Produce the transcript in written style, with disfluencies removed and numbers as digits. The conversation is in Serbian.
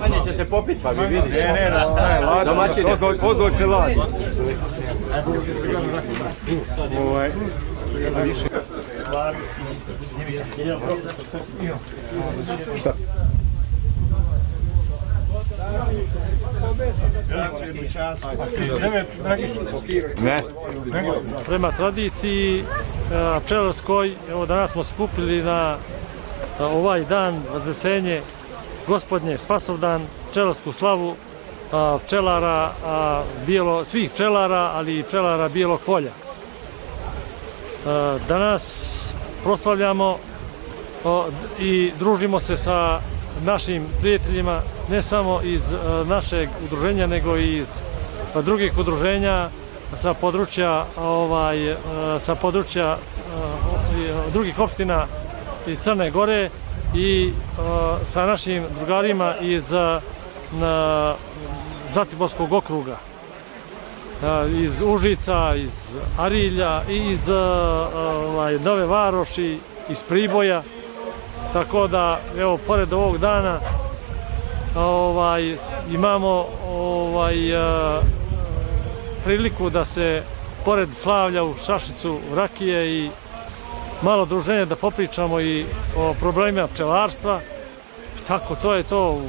Manje će se popiti, pa vi vidite. Ne, pozvao se lad. Šta? Ne. Prema tradiciji pčelarskoj, evo danas smo skupili na ovaj dan Vaznesenje Gospodnje, Spasovdan, pčelarsku slavu pčelara, svih pčelara, ali i pčelara Bijelog polja. Danas proslavljamo i družimo se sa našim prijateljima, ne samo iz našeg udruženja, nego i iz drugih udruženja sa područja drugih opština i Crne Gore i sa našim drugarima iz Zlatiborskog okruga, iz Užica, iz Arilja, iz Nove Varoši, iz Priboja. Tako da, evo, pored ovog dana imamo priliku da se, pored slavlja u šašicu rakije i malo druženja, da popričamo i o problemima pčelarstva. Tako, to je to.